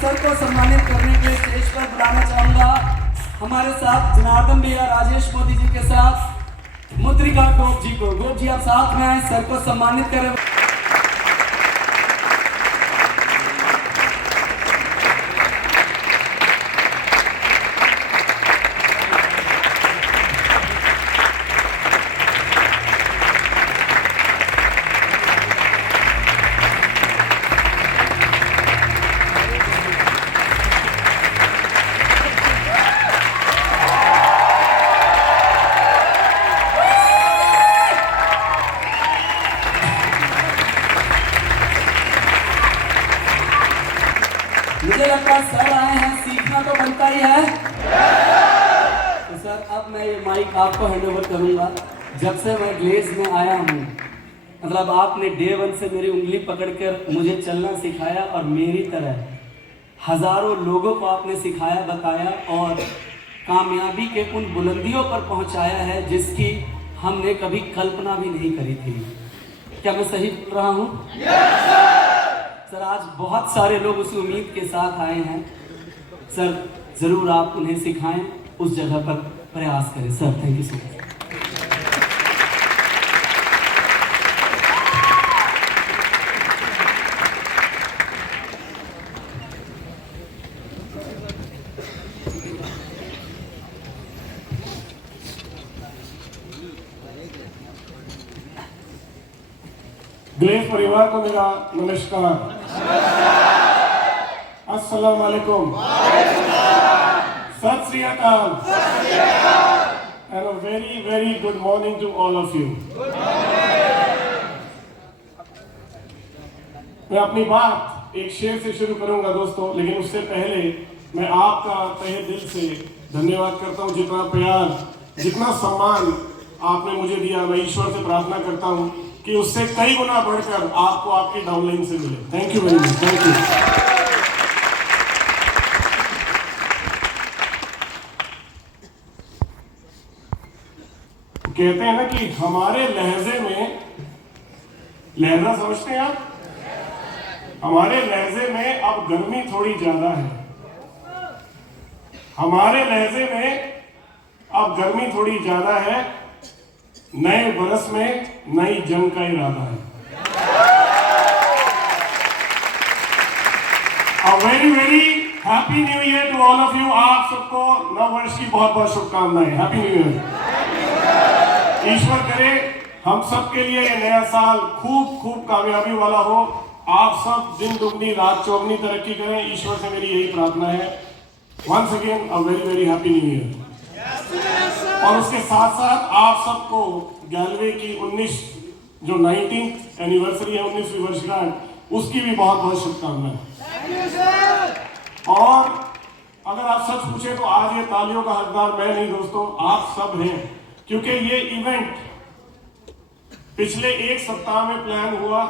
Sir को सम्मानित करने के लिए स्टेज पर बुलाना चाहूंगा हमारे साथ जनार्दन भैया, राजेश मोदी जी के साथ मुद्रिका गोप जी को। गोप जी आप साथ में आए, सर को सम्मानित करें। मुझे लगता है सर आए हैं, सीखना तो बनता ही है। तो सर अब मैं ये माइक आपको हैंड ओवर करूंगा। जब से मैं ग्लेज में आया हूँ, मतलब आपने डे 1 से मेरी उंगली पकड़कर मुझे चलना सिखाया और मेरी तरह हजारों लोगों को आपने सिखाया, बताया और कामयाबी के उन बुलंदियों पर पहुंचाया है जिसकी हमने कभी कल्पना भी नहीं करी थी। क्या मैं सही बोल रहा हूँ? सर आज बहुत सारे लोग उस उम्मीद के साथ आए हैं। सर जरूर आप उन्हें सिखाएं, उस जगह पर प्रयास करें। Sir thank you so much. ग्लेज परिवार को मेरा नमस्कार। अस्सलाम वालेकुम, सत श्री अकाल, and a very very good morning to all of you. मैं अपनी बात एक शेर से शुरू करूंगा दोस्तों, लेकिन उससे पहले मैं आपका तहे दिल से धन्यवाद करता हूं। जितना प्यार, जितना सम्मान आपने मुझे दिया, मैं ईश्वर से प्रार्थना करता हूं कि उससे कई गुना बढ़कर आपको आपकी डाउनलाइन से मिले। Thank you very much, thank you. कहते हैं ना कि हमारे लहजे में, लहजा समझते हैं आप? हमारे लहजे में अब गर्मी थोड़ी ज्यादा है। हमारे लहजे में अब गर्मी थोड़ी ज्यादा है। नए बरस में नई जंग का इरादा है। A very very happy new year to all of you. आप सबको नव वर्ष की बहुत बहुत शुभकामनाएं। Happy new year. ईश्वर करे हम सब के लिए ये नया साल खूब खूब कामयाबी वाला हो। आप सब दिन दुगनी रात चौगनी तरक्की करें, ईश्वर से मेरी यही प्रार्थना है। Once again a very very happy new year. और उसके साथ साथ आप सबको गैलवे की 19th एनिवर्सरी है, 19वीं वर्षगांठ, उसकी भी बहुत बहुत शुभकामनाएं। और अगर आप सच पूछे तो आज ये तालियों का हकदार मैं नहीं दोस्तों, आप सब हैं, क्योंकि ये इवेंट पिछले एक सप्ताह में प्लान हुआ।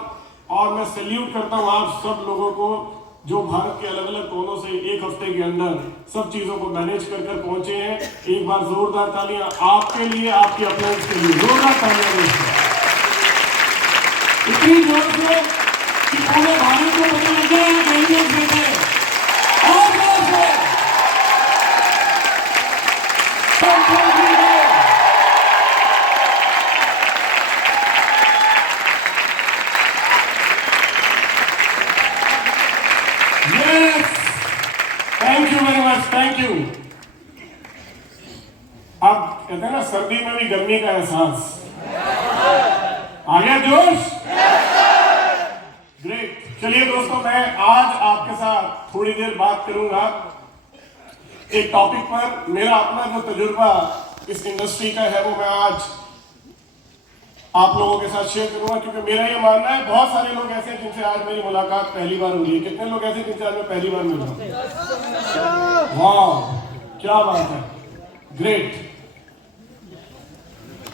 और मैं सैल्यूट करता हूं आप सब लोगों को जो भारत के अलग अलग कोनों से एक हफ्ते के अंदर सब चीजों को मैनेज कर पहुंचे हैं। एक बार जोरदार तालियां आपके लिए, आपके अप्लायंस के लिए, जोरदार तालियां। इतनी जोर से कि पूरे भारत को पता लग गया है और जोर से thank you very much, thank you. अब कहते हैं ना सर्दी में भी गर्मी का एहसास आ गया, जोश। ग्रेट। चलिए दोस्तों, मैं आज आपके साथ थोड़ी देर बात करूंगा एक टॉपिक पर। मेरा अपना जो तजुर्बा इस इंडस्ट्री का है वो मैं आज आप लोगों के साथ शेयर करूंगा, क्योंकि मेरा ये मानना है बहुत सारे लोग ऐसे हैं जिनसे आज मेरी मुलाकात पहली बार हुई है। कितने लोग ऐसे जिनसे आज मैं पहली बार मिला? वाह, क्या बात है, ग्रेट,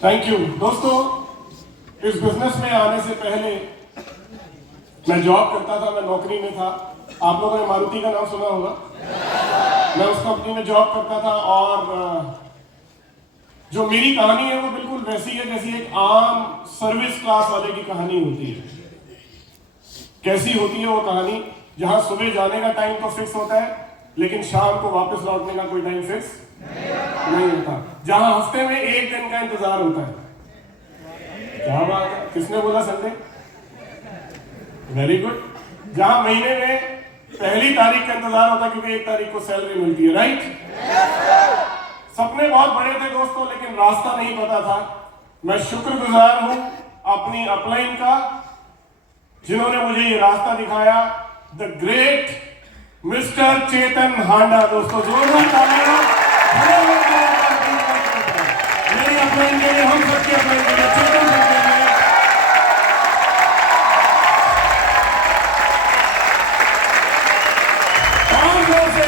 थैंक यू। दोस्तों, इस बिजनेस में आने से पहले मैं जॉब करता था, मैं नौकरी में था। आप लोगों ने मारुति का नाम सुना होगा। मैं उस कंपनी में जॉब करता था और जो मेरी कहानी है वो बिल्कुल वैसी है जैसी एक आम सर्विस क्लास वाले की कहानी होती है। कैसी होती है वो कहानी? जहां सुबह जाने का टाइम तो फिक्स होता है, लेकिन शाम को वापस लौटने का कोई टाइम फिक्स नहीं होता। जहां हफ्ते में एक दिन का इंतजार होता है। क्या बात है, किसने बोला संडे? Very good. जहां महीने में पहली तारीख का इंतजार होता है क्योंकि 1 तारीख को सैलरी मिलती है, राइट? सपने बहुत बड़े थे दोस्तों, लेकिन रास्ता नहीं पता था। मैं शुक्रगुजार हूं अपनी अपलाइन का, जिन्होंने मुझे ये रास्ता दिखाया। द ग्रेट मिस्टर चेतन हांडा। दोस्तों जोरदार तालियां मेरी अपलाइन के लिए, हम सबके अपलाइन के लिए, चेतन सर के लिए। और जोर से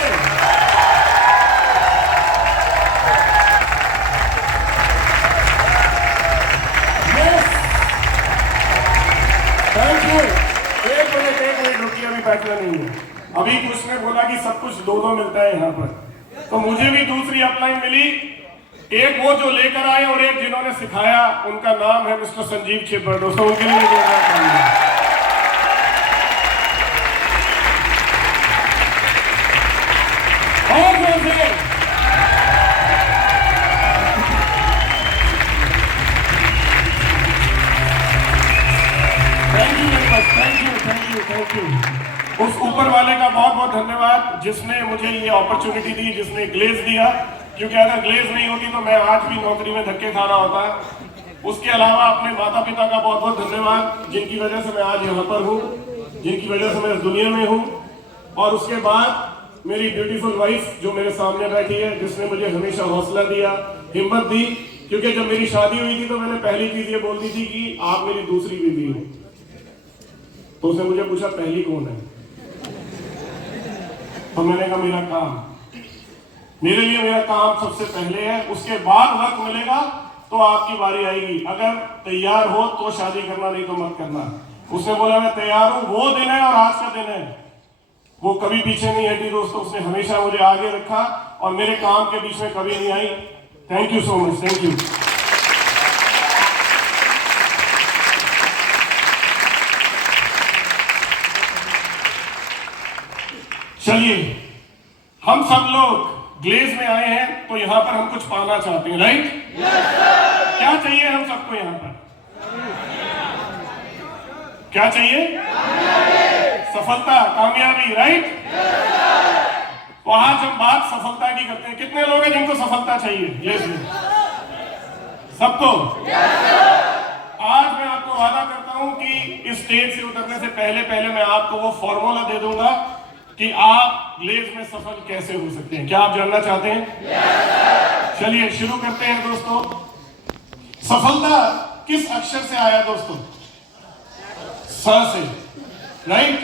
थैंक यू। एक मिनट रुकिए, अभी बैठना नहीं है। अभी कुछ ने बोला कि सब कुछ दो मिलता है यहाँ पर, तो मुझे भी दूसरी अपलाइन मिली। एक वो जो लेकर आए और एक जिन्होंने सिखाया, उनका नाम है मिस्टर संजीव छेपर। दोस्तों उनके लिए और थैंक यू। उस ऊपर वाले का बहुत बहुत धन्यवाद जिसने मुझे ये अपॉर्चुनिटी दी, जिसने ग्लेज दिया, क्योंकि अगर ग्लेज नहीं होती तो मैं आज भी नौकरी में धक्के खा रहा होता। उसके अलावा अपने माता पिता का बहुत बहुत धन्यवाद, जिनकी वजह से मैं आज यहाँ पर हूँ, जिनकी वजह से मैं इस दुनिया में हूँ। और उसके बाद मेरी ब्यूटीफुल वाइफ जो मेरे सामने बैठी है, जिसने मुझे हमेशा हौसला दिया, हिम्मत दी। क्योंकि जब मेरी शादी हुई थी तो मैंने पहली चीज ये बोल दी थी कि आप मेरी दूसरी बीवी हो। तो उसने मुझे पूछा पहली कौन है, तो मैंने कहा मेरा काम। मेरे लिए मेरा काम सबसे पहले है, उसके बाद वक्त मिलेगा तो आपकी बारी आएगी। अगर तैयार हो तो शादी करना, नहीं तो मत करना। उसने बोला मैं तैयार हूं। वो दिन है और आज का दिन है, वो कभी पीछे नहीं हटी दोस्तों। उसने हमेशा मुझे आगे रखा और मेरे काम के बीच में कभी नहीं आई। Thank you so much, thank you. चलिए, हम सब लोग ग्लेज में आए हैं तो यहां पर हम कुछ पाना चाहते हैं, राइट? क्या चाहिए हम सबको यहां पर? क्या चाहिए? सफलता, कामयाबी, राइट? तो आज हम बात सफलता की करते हैं। कितने लोग हैं जिनको सफलता चाहिए? यस, सबको। आज मैं आपको वादा करता हूं कि इस स्टेज से उतरने से पहले मैं आपको वो फॉर्मूला दे दूंगा कि आप ग्लेज में सफल कैसे हो सकते हैं। क्या आप जानना चाहते हैं? चलिए शुरू करते हैं दोस्तों। सफलता किस अक्षर से आया दोस्तों? स से, राइट?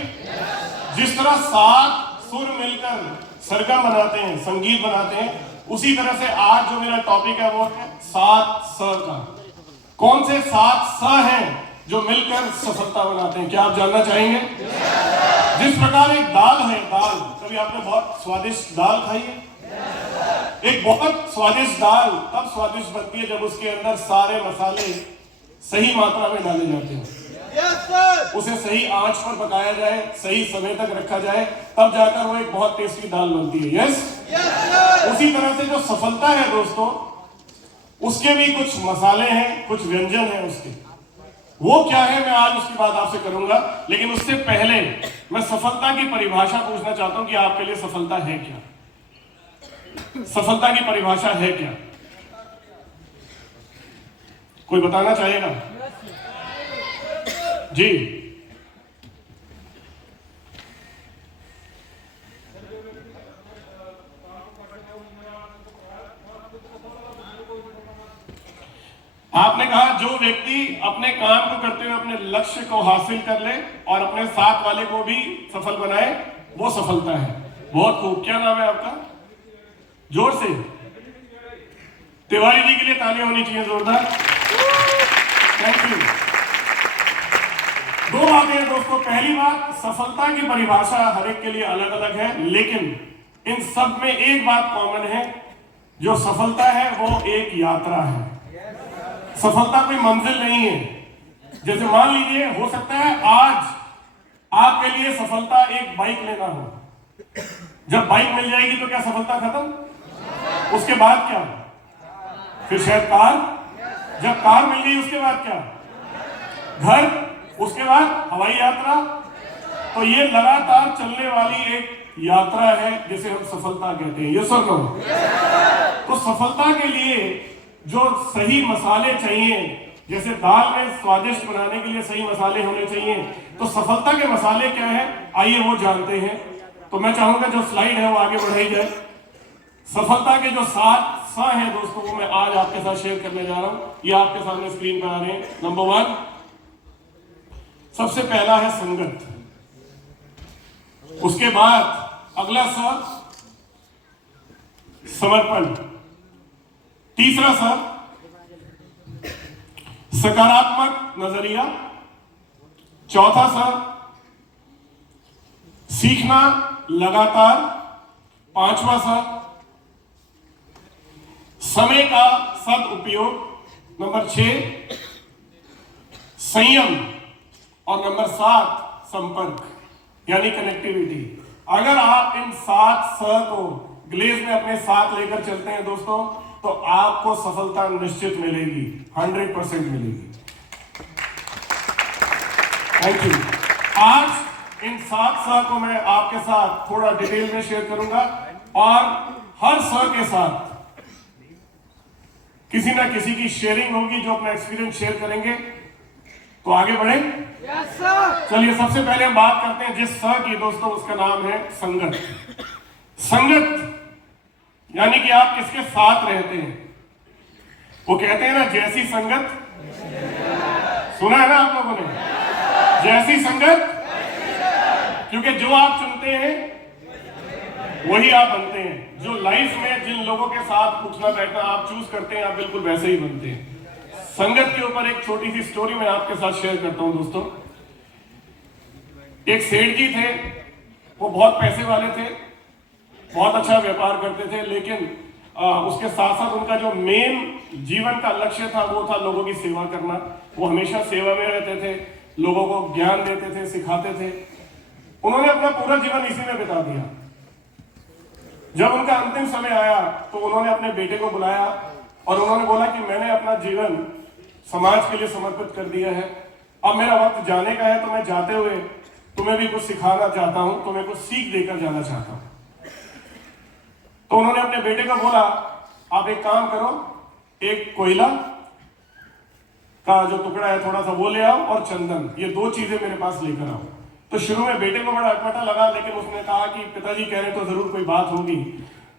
जिस तरह 7 सुर मिलकर सरगम बनाते हैं, संगीत बनाते हैं, उसी तरह से आज जो मेरा टॉपिक है वो है 7 स का। कौन से 7 स हैं जो मिलकर सफलता बनाते हैं? क्या आप जानना चाहेंगे? जिस प्रकार एक दाल है, दाल, कभी आपने बहुत स्वादिष्ट दाल खाई है? एक बहुत स्वादिष्ट दाल तब स्वादिष्ट बनती है जब उसके अंदर सारे मसाले सही मात्रा में डाले जाते हैं। उसे सही आंच पर पकाया जाए, सही समय तक रखा जाए, तब जाकर वो एक बहुत टेस्टी दाल बनती है। यस? उसी तरह से जो सफलता है दोस्तों, उसके भी कुछ मसाले हैं, कुछ व्यंजन हैं उसके। वो क्या है मैं आज उसकी बात आपसे करूंगा, लेकिन उससे पहले मैं सफलता की परिभाषा पूछना चाहता हूं कि आपके लिए सफलता है क्या? सफलता की परिभाषा है क्या? कोई बताना चाहेगा? जी। आपने कहा जो व्यक्ति अपने काम को करते हुए अपने लक्ष्य को हासिल कर ले और अपने साथ वाले को भी सफल बनाए, वो सफलता है। बहुत खूब। क्या नाम है आपका? जोर से। तिवारी जी के लिए तालियां होनी चाहिए जोरदार। Thank you. 2 बातें हैं दोस्तों। पहली बात, सफलता की परिभाषा हर एक के लिए अलग अलग है, लेकिन इन सब में एक बात कॉमन है, जो सफलता है वो एक यात्रा है। सफलता कोई मंजिल नहीं है। जैसे मान लीजिए, हो सकता है आज आपके लिए सफलता एक बाइक लेना हो, जब बाइक मिल जाएगी तो क्या सफलता खत्म? उसके बाद क्या? फिर शायद कार, जब कार मिल गई उसके बाद क्या? घर, उसके बाद हवाई यात्रा। तो ये लगातार चलने वाली एक यात्रा है जिसे हम सफलता कहते हैं। ये सुन लो। तो सफलता के लिए जो सही मसाले चाहिए, जैसे दाल में स्वादिष्ट बनाने के लिए सही मसाले होने चाहिए, तो सफलता के मसाले क्या है, आइए वो जानते हैं। तो मैं चाहूंगा जो स्लाइड है वो आगे बढ़ाई जाए। सफलता के जो 7 स हैं दोस्तों, वो मैं आज आपके साथ शेयर करने जा रहा हूं। ये आपके सामने स्क्रीन पर आ रहे हैं। नंबर 1, सबसे पहला है संगत। उसके बाद अगला स समर्पण। तीसरा स सकारात्मक नजरिया। चौथा स सीखना लगातार। पांचवा स समय का सदुपयोग। नंबर 6 संयम। और नंबर 7 संपर्क यानी कनेक्टिविटी। अगर आप इन 7 स को ग्लेज में अपने साथ लेकर चलते हैं दोस्तों, तो आपको सफलता निश्चित मिलेगी, 100% मिलेगी। Thank you. आज इन 7 स को मैं आपके साथ थोड़ा डिटेल में शेयर करूंगा और हर स के साथ किसी ना किसी की शेयरिंग होगी जो अपना एक्सपीरियंस शेयर करेंगे। तो आगे बढ़े। चलिए सबसे पहले हम बात करते हैं जिस स की दोस्तों, उसका नाम है संगत। संगत यानी कि आप किसके साथ रहते हैं। वो कहते हैं ना, जैसी संगत, सुना है ना आप लोगों ने, जैसी संगत, क्योंकि जो आप चुनते हैं वही आप बनते हैं। जो लाइफ में जिन लोगों के साथ उठना बैठना आप चूज करते हैं, आप बिल्कुल वैसे ही बनते हैं। संगत के ऊपर एक छोटी सी स्टोरी मैं आपके साथ शेयर करता हूं दोस्तों। एक सेठ जी थे, वो बहुत पैसे वाले थे, बहुत अच्छा व्यापार करते थे, लेकिन उसके साथ साथ उनका जो मेन जीवन का लक्ष्य था वो था लोगों की सेवा करना। वो हमेशा सेवा में रहते थे, लोगों को ज्ञान देते थे, सिखाते थे। उन्होंने अपना पूरा जीवन इसी में बिता दिया। जब उनका अंतिम समय आया तो उन्होंने अपने बेटे को बुलाया और उन्होंने बोला कि मैंने अपना जीवन समाज के लिए समर्पित कर दिया है, अब मेरा वक्त जाने का है, तो मैं जाते हुए तुम्हें भी कुछ सिखाना चाहता हूं, तुम्हें कुछ सीख देकर जाना चाहता हूं। तो उन्होंने अपने बेटे को बोला, आप एक काम करो, एक कोयला का जो टुकड़ा है थोड़ा सा वो ले आओ और चंदन, ये 2 चीजें मेरे पास लेकर आओ। तो शुरू में बेटे को बड़ा अटपटा लगा, लेकिन उसने कहा कि पिताजी कह रहे तो जरूर कोई बात होगी।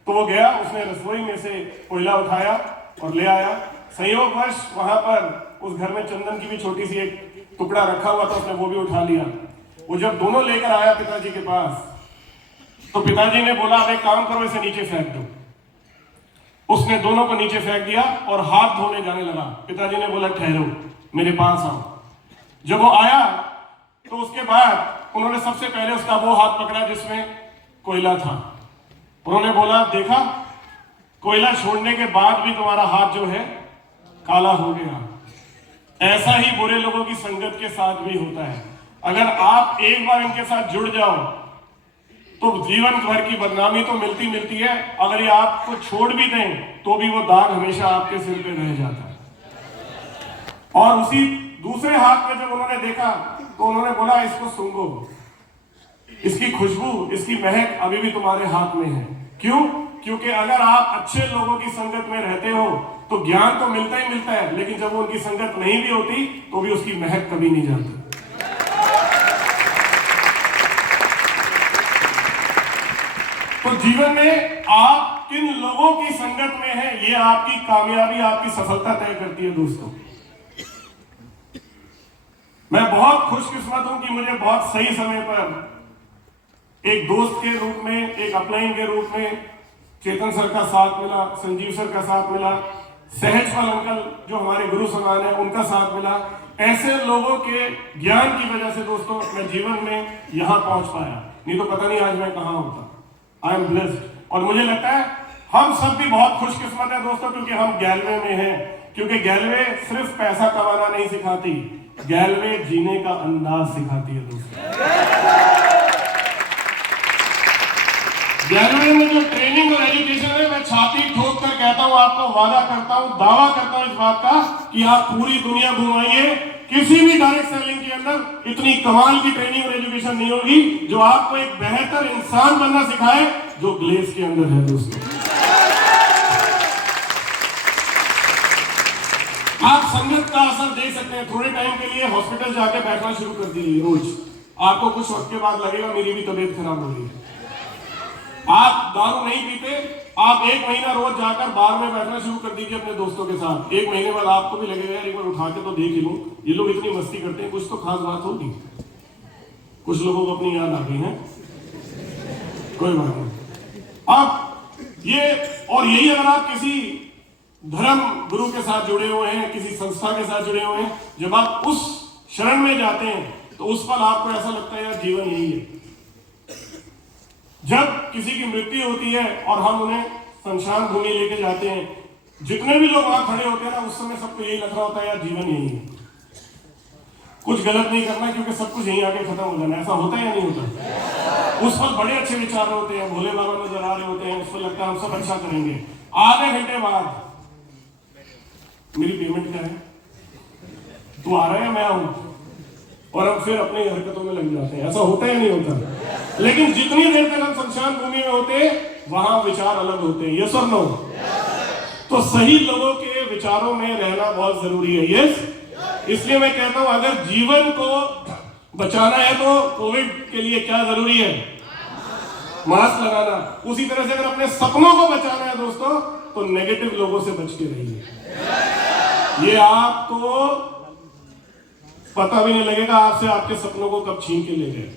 तो वो गया, उसने रसोई में से कोयला उठाया और ले आया। संयोगवश वहां पर उस घर में चंदन की भी छोटी सी एक टुकड़ा रखा हुआ था, उसने वो भी उठा लिया। वो जब दोनों लेकर आया पिताजी के पास, तो पिताजी ने बोला, अब एक काम करो, इसे नीचे फेंक दो। उसने दोनों को नीचे फेंक दिया और हाथ धोने जाने लगा। पिताजी ने बोला, ठहरो, मेरे पास आओ। जब वो आया तो उसके बाद उन्होंने सबसे पहले उसका वो हाथ पकड़ा जिसमें कोयला था। उन्होंने बोला, देखा, कोयला छोड़ने के बाद भी तुम्हारा हाथ जो है काला हो गया। ऐसा ही बुरे लोगों की संगत के साथ भी होता है। अगर आप एक बार इनके साथ जुड़ जाओ तो जीवन भर की बदनामी तो मिलती मिलती है, अगर ये आपको छोड़ भी दें तो भी वो दाग हमेशा आपके सिर पे रह जाता है। और उसी दूसरे हाथ में जब उन्होंने देखा तो उन्होंने बोला, इसको सूंघो, इसकी खुशबू, इसकी महक अभी भी तुम्हारे हाथ में है। क्यों? क्योंकि अगर आप अच्छे लोगों की संगत में रहते हो तो ज्ञान तो मिलता ही मिलता है, लेकिन जब वो उनकी संगत नहीं भी होती तो भी उसकी महक कभी नहीं जाती। तो जीवन में आप किन लोगों की संगत में हैं, ये आपकी कामयाबी, आपकी सफलता तय करती है दोस्तों। मैं बहुत खुशकिस्मत हूं कि मुझे बहुत सही समय पर एक दोस्त के रूप में, एक अपलाइन के रूप में चेतन सर का साथ मिला, संजीव सर का साथ मिला, सहजपाल अंकल जो हमारे गुरु समान है उनका साथ मिला। ऐसे लोगों के ज्ञान की वजह से दोस्तों मैं जीवन में यहां पहुंच पाया, नहीं तो पता नहीं आज मैं कहां होता। I am blessed. और मुझे लगता है हम सब भी बहुत खुशकिस्मत है दोस्तों, क्योंकि हम गैलवे में हैं। क्योंकि गैलवे सिर्फ पैसा कमाना नहीं सिखाती, गैलवे जीने का अंदाज सिखाती है दोस्तों। गैलवे में जो ट्रेनिंग और एजुकेशन है, मैं छाती ठोक कर कहता हूं, आपको वादा करता हूं, दावा करता हूं इस बात का कि आप पूरी दुनिया घुमाइए, किसी भी डायरेक्ट सेलिंग के अंदर इतनी कमाल की ट्रेनिंग और एजुकेशन नहीं होगी जो आपको एक बेहतर इंसान बनना सिखाए, जो ग्लेज के अंदर है दोस्तों। आप संगत का असर देख सकते हैं। थोड़े टाइम के लिए हॉस्पिटल जाके बैठना शुरू कर दीजिए रोज। आपको कुछ वक्त के बाद लगेगा मेरी भी तबीयत खराब हो रही है। आप दारू नहीं पीते, आप 1 महीना रोज जाकर बार में बैठना शुरू कर दीजिए अपने दोस्तों के साथ। 1 महीने बाद आपको भी लगेगा यार एक बार उठा के तो देख ही लूं, ये लोग इतनी मस्ती करते हैं, कुछ तो खास बात होगी। कुछ लोगों को अपनी याद आ गई है, कोई बात नहीं। अब ये और यही अगर आप किसी धर्म गुरु के साथ जुड़े हुए हैं, किसी संस्था के साथ जुड़े हुए हैं, जब आप उस शरण में जाते हैं तो उस पर आपको ऐसा लगता है यार जीवन यही है। जब किसी की मृत्यु होती है और हम उन्हें शमशान भूमि लेके जाते हैं, जितने भी लोग वहां खड़े होते हैं ना, उस समय सबको यही लग रहा होता है यार जीवन यही है, कुछ गलत नहीं करना क्योंकि सब कुछ यहीं आके खत्म हो जाना। ऐसा होता है या नहीं होता? उस पर बड़े अच्छे विचार होते हैं, भोले बाबा नजर आ रहे होते हैं, उस पर लगता है हम सब अच्छा करेंगे। आधे घंटे बाद मेरी पेमेंट क्या है, तू आ रहा है मैं आऊं, और हम फिर अपनी हरकतों में लग जाते हैं। ऐसा होता है या नहीं होता? लेकिन जितनी देर तक हम शमशान भूमि में होते हैं वहां विचार अलग होते हैं। यस और नो? तो सही लोगों के विचारों में रहना बहुत जरूरी है। यस, इसलिए मैं कहता हूं अगर जीवन को बचाना है तो कोविड के लिए क्या जरूरी है? मास्क लगाना। उसी तरह से अगर अपने सपनों को बचाना है दोस्तों तो नेगेटिव लोगों से बच के रहिए। ये आपको पता भी नहीं लगेगा आपसे आपके सपनों को कब छीन के ले गए।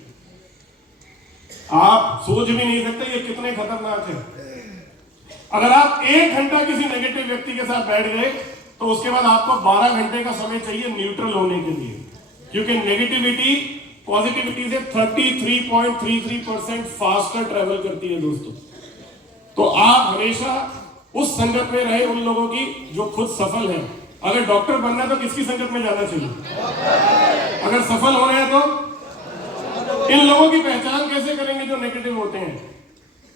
आप सोच भी नहीं सकते ये कितने खतरनाक है। अगर आप 1 घंटा किसी नेगेटिव व्यक्ति के साथ बैठ गए तो उसके बाद आपको 12 घंटे का समय चाहिए न्यूट्रल होने के लिए, क्योंकि नेगेटिविटी पॉजिटिविटी से 33.33% फास्टर ट्रेवल करती है दोस्तों। तो आप हमेशा उस संगत में रहे उन लोगों की जो खुद सफल है। अगर डॉक्टर बनना है तो किसकी संगत में जाना चाहिए? अगर सफल हो रहे हैं तो इन लोगों की पहचान कैसे करेंगे जो नेगेटिव होते हैं?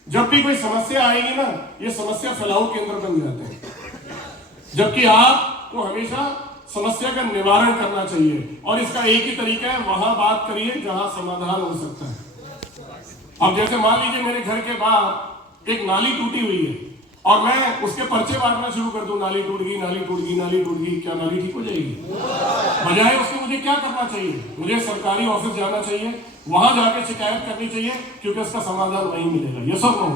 जब भी कोई समस्या आएगी ना, ये समस्या फैलाव केंद्र बन जाते हैं, जबकि आपको हमेशा समस्या का निवारण करना चाहिए। और इसका एक ही तरीका है, वहां बात करिए जहां समाधान हो सकता है। अब जैसे मान लीजिए मेरे घर के बाहर एक नाली टूटी हुई है और मैं उसके पर्चे बांटना शुरू कर दूं, नाली टूट गई, नाली टूट गई, नाली टूट गई, क्या नाली ठीक हो जाएगी? बजाय उसके मुझे क्या करना चाहिए? मुझे सरकारी ऑफिस जाना चाहिए, वहां जाके शिकायत करनी चाहिए, क्योंकि उसका समाधान वहीं मिलेगा। ये सब नो।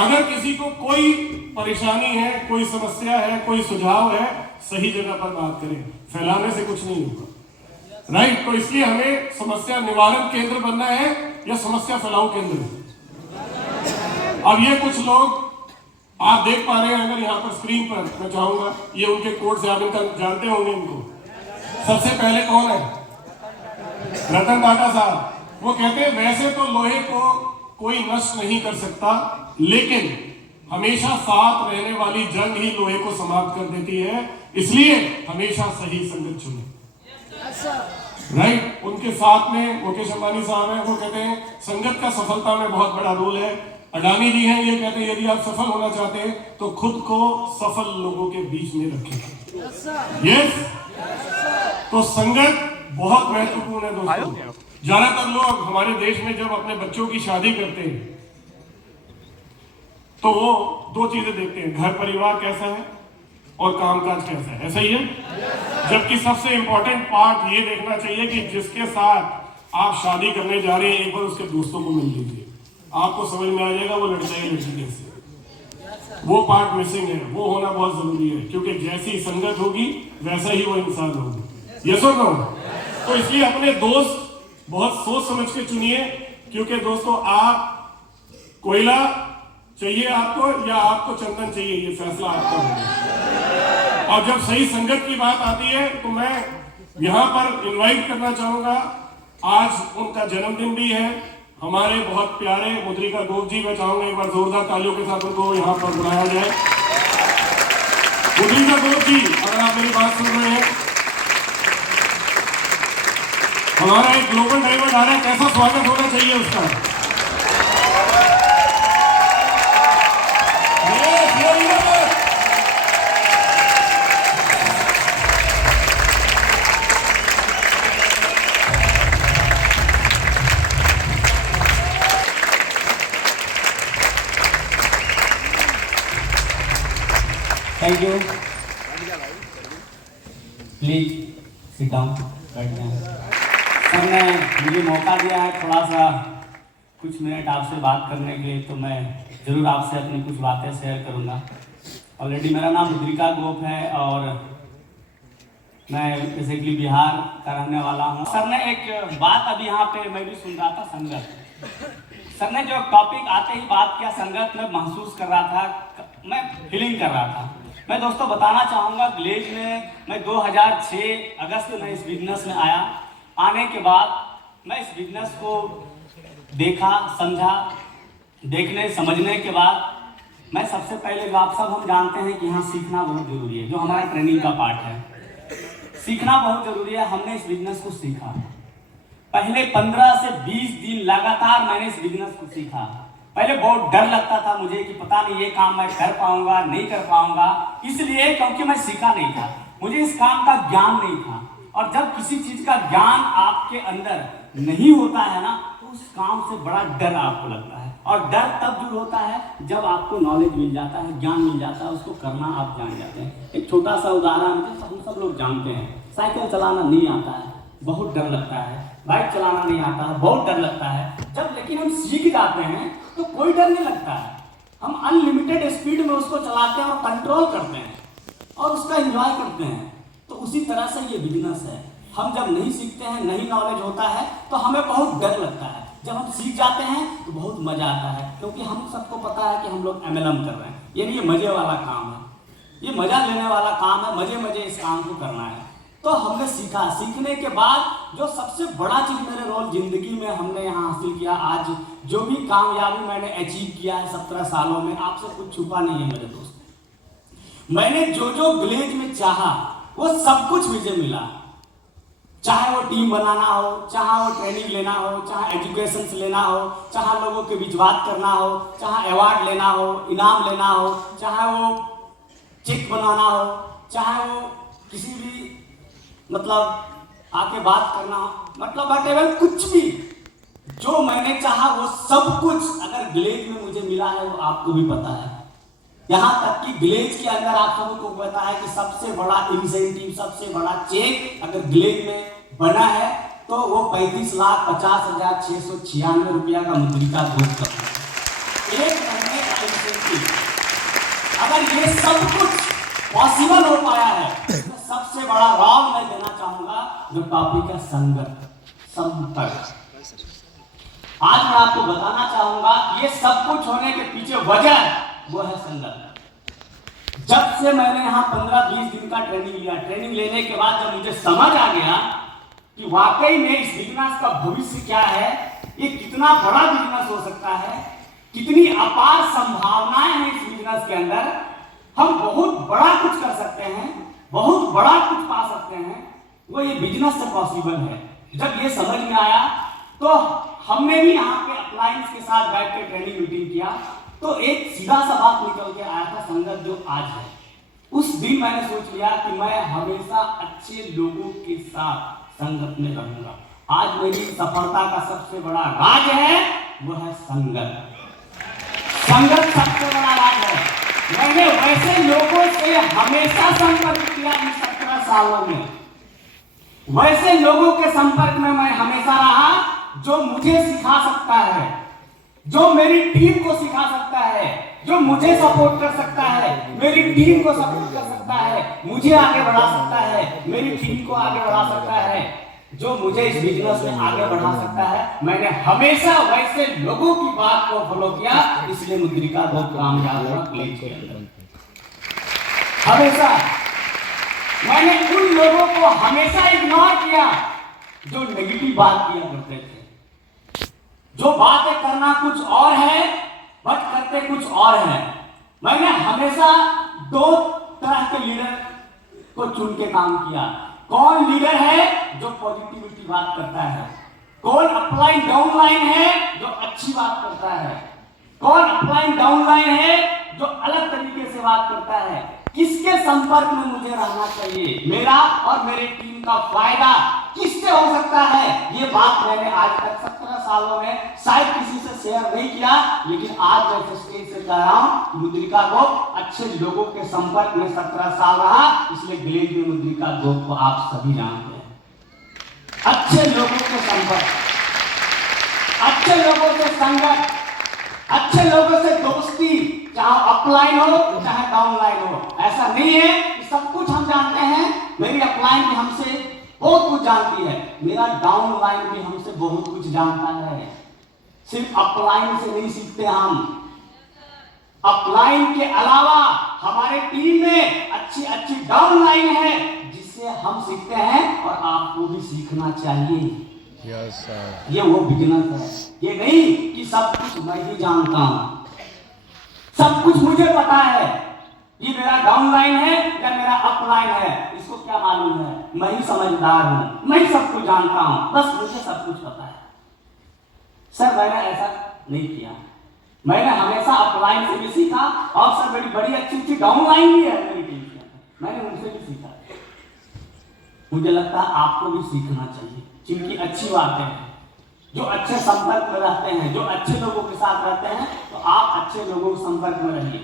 अगर किसी को कोई परेशानी है, कोई समस्या है, कोई सुझाव है, सही जगह पर बात करें, फैलाने से कुछ नहीं होगा। राइट? तो इसलिए हमें समस्या निवारण केंद्र बनना है या समस्या फैलाव केंद्र? अब ये कुछ लोग आप देख पा रहे हैं अगर यहाँ पर स्क्रीन पर, मैं चाहूंगा ये उनके कोड से आप इनका जानते होंगे इनको। सबसे पहले कौन है? रतन टाटा साहब। वो कहते हैं वैसे तो लोहे को कोई नष्ट नहीं कर सकता, लेकिन हमेशा साथ रहने वाली जंग ही लोहे को समाप्त कर देती है, इसलिए हमेशा सही संगत चुने। राइट? उनके साथ में मुकेश अंबानी साहब हैं, वो कहते हैं संगत का सफलता में बहुत बड़ा रोल है। अडानी जी हैं, ये कहते हैं यदि आप सफल होना चाहते हैं तो खुद को सफल लोगों के बीच में रखें। यस? तो संगत बहुत महत्वपूर्ण है दोस्तों। ज्यादातर लोग हमारे देश में जब अपने बच्चों की शादी करते हैं तो वो 2 चीजें देखते हैं, घर परिवार कैसा है और कामकाज कैसा है। ऐसा ही है? जबकि सबसे इंपॉर्टेंट पार्ट ये देखना चाहिए कि जिसके साथ आप शादी करने जा रहे हैं एक बार उसके दोस्तों को मिल लीजिए, आपको समझ में आ जाएगा वो लड़का है लड़की कैसे। वो पार्ट मिसिंग है, वो होना बहुत जरूरी है, क्योंकि जैसी संगत होगी वैसा ही वो इंसान होगा। यस और नो? तो इसलिए अपने दोस्त बहुत सोच समझ के चुनिए, क्योंकि दोस्तों आप कोयला चाहिए आपको या आपको चंदन चाहिए, ये फैसला आपका होगा। और जब सही संगत की बात आती है तो मैं यहां पर इनवाइट करना चाहूंगा, आज उनका जन्मदिन भी है, हमारे बहुत प्यारे मुद्रिका गोप जी। मैं चाहूंगा एक बार जोरदार तालियों के साथ उनको यहां पर बुलाया जाए। मुद्रिका गोप जी, अगर आप मेरी बात सुन रहे हैं हमारा एक ग्लोबल ड्राइवर आ रहा है, कैसा स्वागत होना चाहिए उसका। Thank you, please sit down, बैठ जाएं। सर ने मुझे मौका दिया है थोड़ा सा कुछ मिनट आपसे बात करने के लिए, तो मैं ज़रूर आपसे अपनी कुछ बातें शेयर करूंगा। ऑलरेडी मेरा नाम मुद्रिका गोप है और मैं बेसिकली बिहार का रहने वाला हूँ। सर ने एक बात अभी यहाँ पे मैं भी सुन रहा था, संगत। सर ने जो टॉपिक आते ही बात किया संगत, में महसूस कर रहा था, मैं फीलिंग कर रहा था। मैं दोस्तों बताना चाहूँगा, ग्लेज में मैं 2006 अगस्त में इस बिजनेस में आया। आने के बाद मैं इस बिजनेस को देखा, समझा। देखने समझने के बाद मैं सबसे पहले, आप सब हम जानते हैं कि यहाँ सीखना बहुत ज़रूरी है, जो हमारा ट्रेनिंग का पार्ट है। सीखना बहुत ज़रूरी है। हमने इस बिजनेस को सीखा। पहले 15 से 20 दिन लगातार मैंने इस बिजनेस को सीखा। पहले बहुत डर लगता था मुझे कि पता नहीं ये काम मैं कर पाऊंगा नहीं कर पाऊंगा, इसलिए क्योंकि मैं सीखा नहीं था, मुझे इस काम का ज्ञान नहीं था। और जब किसी चीज का ज्ञान आपके अंदर नहीं होता है ना, तो उस काम से बड़ा डर आपको लगता है। और डर तब दूर होता है जब आपको नॉलेज मिल जाता है, ज्ञान मिल जाता है, उसको करना आप जान जाते हैं। एक छोटा सा उदाहरण हम सब लोग जानते हैं, साइकिल चलाना नहीं आता है, बहुत डर लगता है। बाइक चलाना नहीं आता है, बहुत डर लगता है। जब लेकिन हम सीख जाते हैं तो कोई डर नहीं लगता है। हम अनलिमिटेड स्पीड में उसको चलाते हैं और कंट्रोल करते हैं और उसका एंजॉय करते हैं। तो उसी तरह से ये बिजनेस है। हम जब नहीं सीखते हैं, नहीं नॉलेज होता है, तो हमें बहुत डर लगता है। जब हम सीख जाते हैं तो बहुत मजा आता है, क्योंकि हम सबको पता है कि हम लोग MLM कर रहे हैं, यानी ये मजे वाला काम है, ये मजा लेने वाला काम है। मजे मजे इस काम को करना है। तो हमने सीखा। सीखने के बाद जो सबसे बड़ा चीज मेरे रोल जिंदगी में हमने यहाँ हासिल किया, आज जो भी कामयाबी मैंने अचीव किया है 17 सालों में, आपसे कुछ छुपा नहीं है मेरे दोस्त। मैंने जो जो ग्लेज में चाहा वो सब कुछ मुझे मिला। चाहे वो टीम बनाना हो, चाहे वो ट्रेनिंग लेना हो, चाहे एजुकेशन लेना हो, चाहे लोगों के बीच बात करना हो, चाहे अवार्ड लेना हो, इनाम लेना हो, चाहे वो चेक बनाना हो, चाहे वो किसी भी मतलब आके बात करना, मतलब whatever, कुछ भी जो मैंने चाहा वो सब कुछ अगर ग्लेज में मुझे मिला है, वो आपको भी पता है। यहाँ तक कि ग्लेज के अंदर आप सबको पता है कि सबसे बड़ा इंसेंटिव, सबसे बड़ा चेक अगर ग्लेज में बना है तो वो 35,50,696 रुपया का मुद्रिका घोषित करना है, एक महीने का इंसेंटिव। अगर ये सब कुछ पॉसिबल हो पाया है, तो सबसे बड़ा राव मैं देना चाहूंगा जो टॉपिक है संगत, संपर्क। आज मैं आपको बताना चाहूंगा कि ये सब कुछ होने के पीछे वजह वो है संगत। जब से मैंने यहाँ 15-20 दिन का ट्रेनिंग लिया, ट्रेनिंग लेने के बाद जब मुझे समझ आ गया कि वाकई में इस बिजनेस का भविष्य क्या है, ये कितना बड़ा बिजनेस हो सकता है, कितनी अपार संभावनाएं हैं इस बिजनेस के अंदर, हम बहुत बड़ा कुछ कर सकते हैं, बहुत बड़ा कुछ पा सकते हैं, वो ये बिजनेस से पॉसिबल है। जब ये समझ में आया तो हमने भी यहाँ पे अप्लायंस के साथ बैठ के ट्रेनिंग मीटिंग किया, तो एक सीधा सा बात निकल के आया था, संगत जो आज है। उस दिन मैंने सोच लिया कि मैं हमेशा अच्छे लोगों के साथ संगत में रहूंगा। आज मेरी सफलता का सबसे बड़ा राज है वो है संगत। संगत सबसे बड़ा राज है। मैंने वैसे लोगों से हमेशा संपर्क किया इन 17 सालों में, वैसे लोगों के संपर्क में मैं हमेशा रहा जो मुझे सिखा सकता है, जो मेरी टीम को सिखा सकता है, जो मुझे सपोर्ट कर सकता है, मेरी टीम को सपोर्ट कर सकता है, मुझे आगे बढ़ा सकता है, मेरी टीम को आगे बढ़ा सकता है, जो मुझे इस बिजनेस में आगे बढ़ा सकता है। मैंने हमेशा वैसे लोगों की बात को फॉलो किया, इसलिए मुद्रिका बहुत कामयाब हुआ ग्लेज के अंदर। हमेशा मैंने उन लोगों को हमेशा इग्नोर किया जो नेगेटिव बात किया करते थे, जो बातें करना कुछ और है बट करते कुछ और है। मैंने हमेशा 2 तरह के लीडर को चुन के काम किया। कौन लीडर है जो पॉजिटिविटी बात करता है, कौन अपलाइन डाउनलाइन है जो अच्छी बात करता है, कौन अपलाइन डाउनलाइन है जो अलग तरीके से बात करता है, किसके संपर्क में मुझे रहना चाहिए, मेरा और मेरे टीम का फायदा किससे हो सकता है। ये बात मैंने आज तक 17 सालों में शायद किसी से शेयर नहीं किया, लेकिन आज मैं स्टेज से कह रहा हूं मुद्रिका ग्रुप अच्छे लोगों के संपर्क में 17 साल रहा, इसलिए ग्लेज में मुद्रिका ग्रुप को आप सभी जानते हैं। अच्छे लोगों के संपर्क, अच्छे लोगों से संगत, अच्छे लोगों से दोस्ती, चाहे अपलाइन हो चाहे डाउनलाइन हो। ऐसा नहीं है कि सब कुछ हम जानते हैं, मेरी अपलाइन भी हमसे बहुत कुछ जानती है, मेरा डाउनलाइन भी हमसे बहुत कुछ जानता है। सिर्फ अपलाइन से नहीं सीखते हम, अपलाइन के अलावा हमारे टीम में अच्छी अच्छी डाउनलाइन है जिससे हम सीखते हैं और आपको भी सीखना चाहिए। Yes, sir. ये वो बिजनेस है, ये नहीं कि सब कुछ मैं ही जानता हूं, सब कुछ मुझे पता है, ये मेरा डाउनलाइन है या मेरा अपलाइन है इसको क्या मालूम है, मैं ही समझदार हूं, मैं ही सब कुछ जानता हूं, बस मुझे सब कुछ पता है। सर मैंने ऐसा नहीं किया, मैंने हमेशा अपलाइन से भी सीखा और सर मेरी बड़ी अच्छी अच्छी डाउनलाइन भी है मेरी टीम के, मैंने उनसे भी सीखा। मुझे लगता है आपको भी सीखना चाहिए, जिनकी अच्छी बातें हैं, जो अच्छे संपर्क में रहते हैं, जो अच्छे लोगों के साथ रहते हैं, तो आप अच्छे लोगों के संपर्क में रहिए।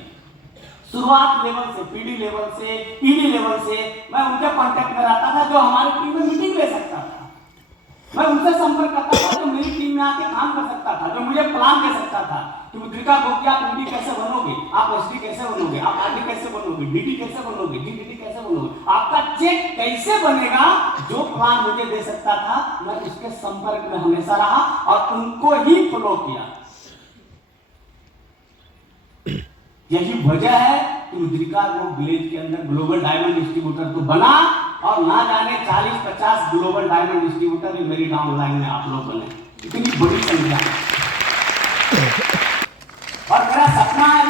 शुरुआत लेवल से, पीडी लेवल से, पीडी लेवल से मैं उनके कांटेक्ट में रहता था जो हमारी टीम में मीटिंग ले सकता था, मैं उनसे संपर्क करता था जो मेरी टीम में आके काम कर सकता था, जो मुझे प्लान दे सकता था कि मुद्रिका ग्रुप आप पीडी कैसे बनोगे, आप एसडी कैसे बनोगे, आप आरडी कैसे बनोगे, डीटी कैसे बनोगे, डीडीटी कैसे बनोगे, आपका चेक कैसे बनेगा, जो प्लान मुझे दे सकता था मैं उसके संपर्क में हमेशा रहा और उनको ही फॉलो किया। यही वजह है कि मुद्रिका ग्रुप ग्लेज के अंदर ग्लोबल डायमंड डिस्ट्रीब्यूटर तो बना और ना जाने 40-50 ग्लोबल डायमंड डिस्ट्रीब्यूटर मेरी डाउनलाइन में आप लोग बने, इतनी बड़ी संख्या। और मेरा सपना है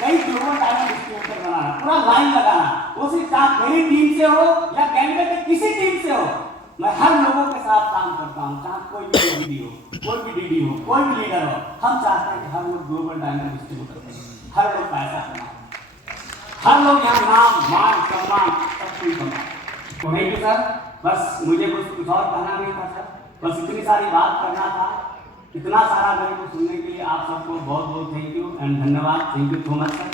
कई ग्लोबल डायमंड डिस्ट्रीब्यूटर बनाना, पूरा लाइन लगाना, वो सिर्फ चाहे मेरी टीम से हो या कैनेडा की किसी टीम से हो, मैं हर लोगों के साथ काम करता हूँ, चाहे कोई भी डीडी हो, कोई भी डीडी हो, कोई भी लीडर हो, हम चाहते हैं कि हर लोग ग्लोबल डायमंड डिस्ट्रीब्यूटर बने, हर लोग पैसा कमाए, हर लोग यहाँ नाम मान सम्मान सब कुछ कमाए। तो नहीं तो सर बस मुझे कुछ और कहना नहीं था सर, बस इतनी सारी बात करना था, इतना सारा मेरे को सुनने के लिए आप सबको बहुत बहुत थैंक यू एंड धन्यवाद, thank you so much sir.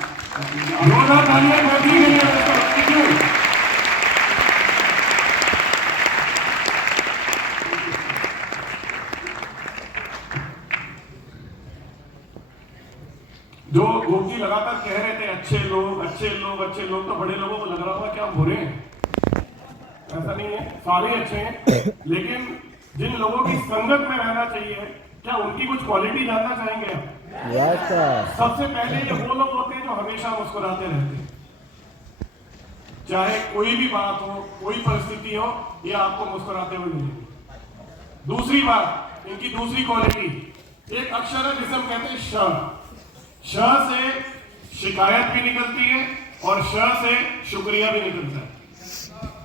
जो गोपी लगातार कह रहे थे अच्छे लोग अच्छे लोग अच्छे लोग, तो बड़े लोगों को लग रहा होगा क्या हम बुरे हैं, ऐसा नहीं है, सारे अच्छे हैं, लेकिन जिन लोगों की संगत में रहना चाहिए क्या उनकी कुछ क्वालिटी जानना चाहेंगे आप? Yes, sir. सबसे पहले ये वो लोग होते हैं जो हमेशा मुस्कुराते रहते हैं, चाहे कोई भी बात हो, कोई परिस्थिति हो, ये आपको मुस्कुराते हुए मिलेंगे। दूसरी बात, इनकी दूसरी क्वालिटी, एक अक्षर है जिसे हम कहते हैं श, श से शिकायत भी निकलती है और श से शुक्रिया भी निकलता है।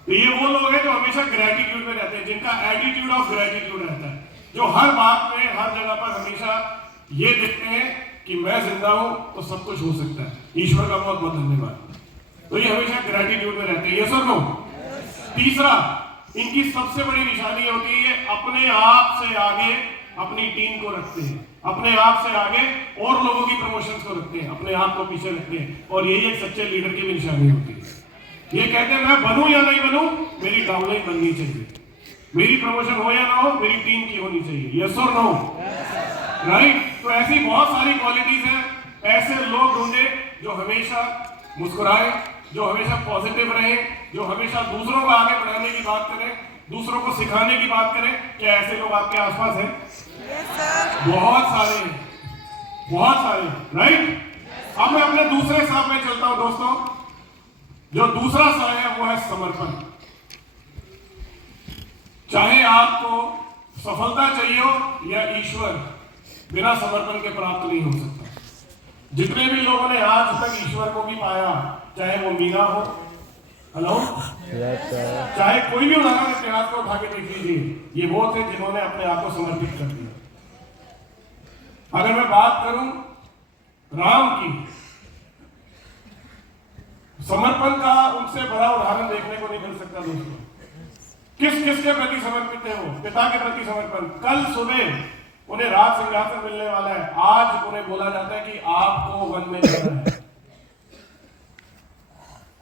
तो ये वो लोग हैं जो हमेशा ग्रेटिट्यूड में रहते हैं, जिनका एटीट्यूड ऑफ ग्रेटिट्यूड रहता है, जो हर बात में हर जगह पर हमेशा ये देखते हैं कि मैं जिंदा हूं तो सब कुछ हो सकता है, ईश्वर का बहुत बहुत धन्यवाद। तो ये हमेशा ग्रेटिट्यूड में रहते हैं, ये सर नो। तीसरा, इनकी सबसे बड़ी निशानी होती है अपने आप से आगे अपनी टीम को रखते हैं, अपने आप से आगे और लोगों की प्रमोशंस को रखते हैं, अपने आप को पीछे रखते हैं, और यही एक सच्चे लीडर की भी निशानी होती है। ये कहते हैं मैं बनूं या नहीं बनूं, मेरी डाउनलाइन बननी चाहिए, मेरी प्रमोशन हो या ना हो, मेरी टीम की होनी चाहिए, यस और नो, राइट। तो ऐसी बहुत सारी क्वालिटीज हैं, ऐसे लोग ढूंढे जो हमेशा मुस्कुराए, जो हमेशा पॉजिटिव रहे, जो हमेशा दूसरों को आगे बढ़ाने की बात करें, दूसरों को सिखाने की बात करें। क्या ऐसे लोग आपके आसपास हैं? बहुत सारे, बहुत सारे, राइट। अब मैं अपने दूसरे साथ में चलता हूं दोस्तों। जो दूसरा सा है वो है समर्पण। चाहे आपको सफलता चाहिए हो या ईश्वर, बिना समर्पण के प्राप्त नहीं हो सकता। जितने भी लोगों ने आज तक ईश्वर को भी पाया, चाहे वो मीना हो, हेलो, Yes, sir. चाहे कोई भी उदाहरण इतिहास को उठा के देख लीजिए, ये वो थे जिन्होंने अपने आप को समर्पित कर दिया। अगर मैं बात करूं राम की, समर्पण का उनसे बड़ा उदाहरण देखने को नहीं मिल सकता दोस्तों। किस किस के प्रति समर्पित है वो? पिता के प्रति समर्पण। कल सुबह उन्हें राज सिंहासन मिलने वाला है, आज उन्हें बोला जाता है कि आपको वन में जाना है।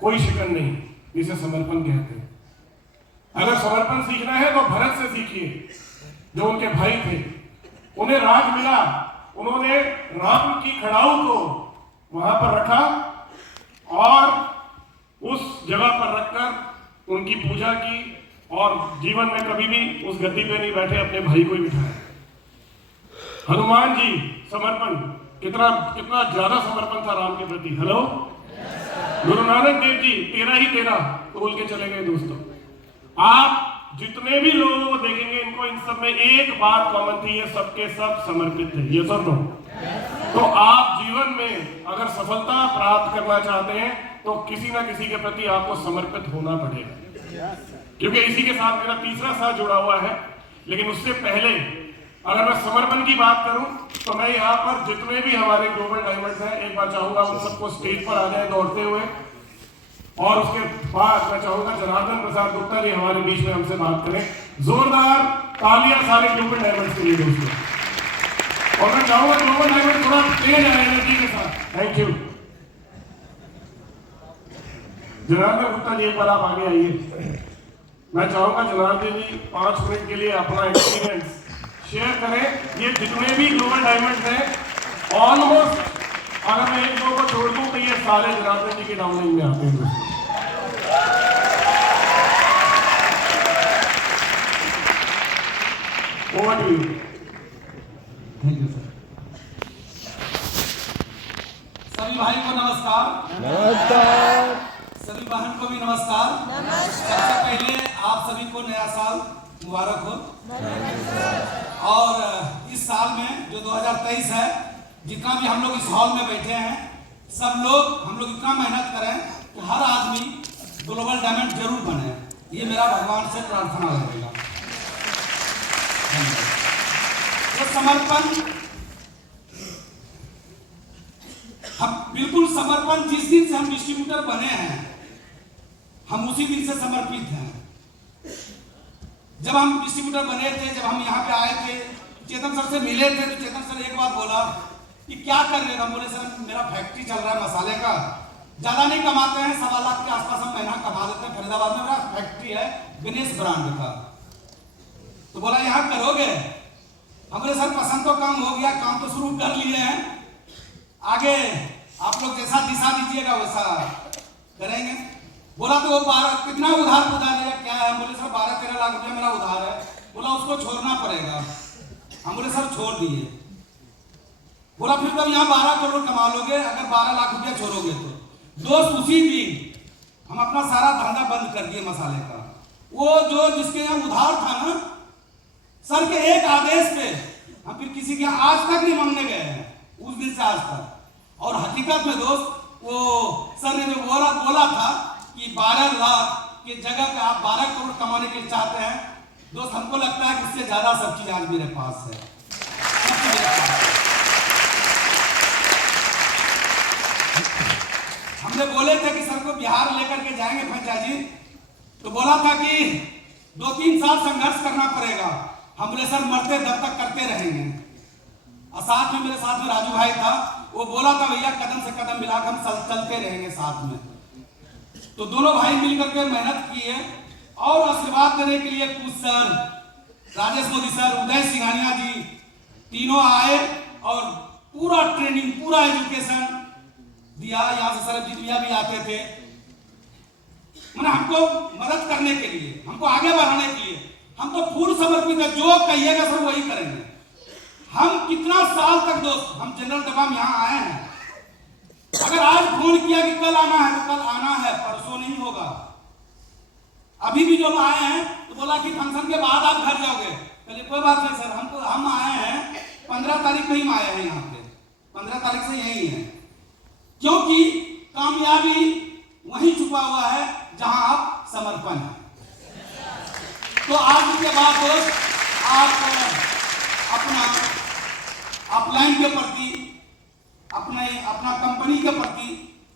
कोई शिकन नहीं, इसे समर्पण कहते हैं। अगर समर्पण सीखना है तो भरत से सीखिए, जो उनके भाई थे। उन्हें राज मिला, उन्होंने राम की खड़ाऊ को वहां पर रखा और उस जगह पर रखकर उनकी पूजा की और जीवन में कभी भी उस गद्दी पे नहीं बैठे, अपने भाई को ही बिठाया। हनुमान जी समर्पण, कितना कितना ज्यादा समर्पण था राम के प्रति। हेलो, गुरु नानक देव जी 13 ही 13 बोल के चले गए दोस्तों। आप जितने भी लोगों को देखेंगे, इनको इन सब में एक बात कॉमन थी, ये सबके सब समर्पित थे। ये सब नो। तो आप जीवन में अगर सफलता प्राप्त करना चाहते हैं तो किसी ना किसी के प्रति आपको समर्पित होना पड़ेगा, क्योंकि इसी के साथ मेरा तीसरा साथ जुड़ा हुआ है। लेकिन उससे पहले अगर मैं समर्पण की बात करूं तो मैं यहाँ पर जितने भी हमारे ग्लोबल डायमंड्स हैं, एक बार चाहूंगा उन सबको स्टेज पर आ जाए दौड़ते हुए। और उसके बाद मैं चाहूंगा जनार्दन प्रसाद गुप्ता जी हमारे बीच में हमसे बात करें। जोरदार तालियां सारे ग्लोबल डायमंड्स के लिए दोस्तों। और मैं चाहूंगा ग्लोबल डायमंड थोड़ा तेज आए एनर्जी के साथ। थैंक यू जनार्दन गुप्ता जी, एक बार आप आगे आइए। मैं चाहूंगा जनार्दन जी 5 मिनट के लिए अपना एक्सपीरियंस शेयर करें। ये जितने भी ग्लोबल डायमंड्स हैं, ऑलमोस्ट अगर मैं एक दो को छोड़ दूं तो ये सारे जनार्दन जी के डाउनलाइन में आते हैं। Over to you. Thank you sir. सभी भाई को नमस्कार, नमस्कार। सभी बहन को भी नमस्कार। सबसे पहले आप सभी को नया साल मुबारक हो। और इस साल में जो 2023 है, जितना भी हम लोग इस हॉल में बैठे हैं, सब लोग हम लोग इतना मेहनत करें कि हर आदमी ग्लोबल डायमंड जरूर बने। ये मेरा भगवान से प्रार्थना रहेगा। तो समर्पण, हम बिल्कुल समर्पण, जिस दिन से हम डिस्ट्रीब्यूटर बने हैं हम उसी दिन से समर्पित हैं। जब हम डिस्ट्रीब्यूटर बने थे, जब हम यहाँ पे आए थे, चेतन सर से मिले थे तो चेतन सर एक बात बोला कि क्या कर रहे हैं। हम बोले सर मेरा फैक्ट्री चल रहा है मसाले का, ज्यादा नहीं कमाते हैं, 1.25 लाख के आसपास हम महीना कमा लेते हैं। फरीदाबाद में मेरा फैक्ट्री है गणेश ब्रांड का। तो बोला यहाँ करोगे? हम बोले सर पसंद तो काम हो गया, काम तो शुरू कर लिए हैं, आगे आप लोग जैसा दिशा दीजिएगा वैसा करेंगे। बोला तो वो 12 कितना उधार है क्या है? हम बोले सर 12-13 लाख रुपया मेरा उधार है। बोला उसको छोड़ना पड़ेगा। हम बोले सर छोड़ दिए। बोला फिर तब यहाँ 12 करोड़ कमा लोगे अगर 12 लाख रुपया छोड़ोगे तो। दोस्त उसी दिन हम अपना सारा धंधा बंद कर दिए मसाले का। वो जो जिसके यहाँ उधार था ना, सर के एक आदेश पे हम फिर किसी के आज तक नहीं मांगने गए हैं, उस दिन से आज तक। और हकीकत में दोस्त वो सर ने जो बोला था कि 12 लाख की जगह पे आप 12 करोड़ कमाने के लिए चाहते हैं, दोस्त हमको लगता है कि इससे ज्यादा सब चीज आज मेरे पास है। हमने बोले थे कि सर को बिहार लेकर के जाएंगे पंचा जी, तो बोला था कि 2-3 साल संघर्ष करना पड़ेगा। हम बोले सर मरते दब तक करते रहेंगे। और साथ में मेरे साथ में राजू भाई था, वो बोला था भैया कदम से कदम मिलाकर हम चलते रहेंगे साथ में। तो दोनों भाई मिलकर के मेहनत किए और आशीर्वाद देने के लिए कुछ सर, राजेश मोदी सर, उदय सिंघानिया जी, तीनों आए और पूरा ट्रेनिंग, पूरा एजुकेशन दिया। यहाँ से सरबजीत भैया भी आते थे, मैंने हमको मदद करने के लिए, हमको आगे बढ़ाने के लिए। हम तो पूर्ण समर्पित है, जो कहिएगा सर वही करेंगे। हम कितना साल तक दोस्त हम जनरल डब्बा में यहाँ आए हैं, अगर आज फोन किया कि कल आना है तो कल आना है, परसों नहीं होगा। अभी भी जो आए हैं तो बोला कि फंक्शन के बाद आप घर जाओगे, चलिए कोई बात नहीं सर, हम आए हैं 15 तारीख को ही आए हैं यहाँ पे, 15 तारीख से यही है, क्योंकि कामयाबी वहीं छुपा हुआ है जहां आप समर्पण है। तो आज के बाद दोस्त आप अपना अपलाइन के प्रति, अपना कंपनी के प्रति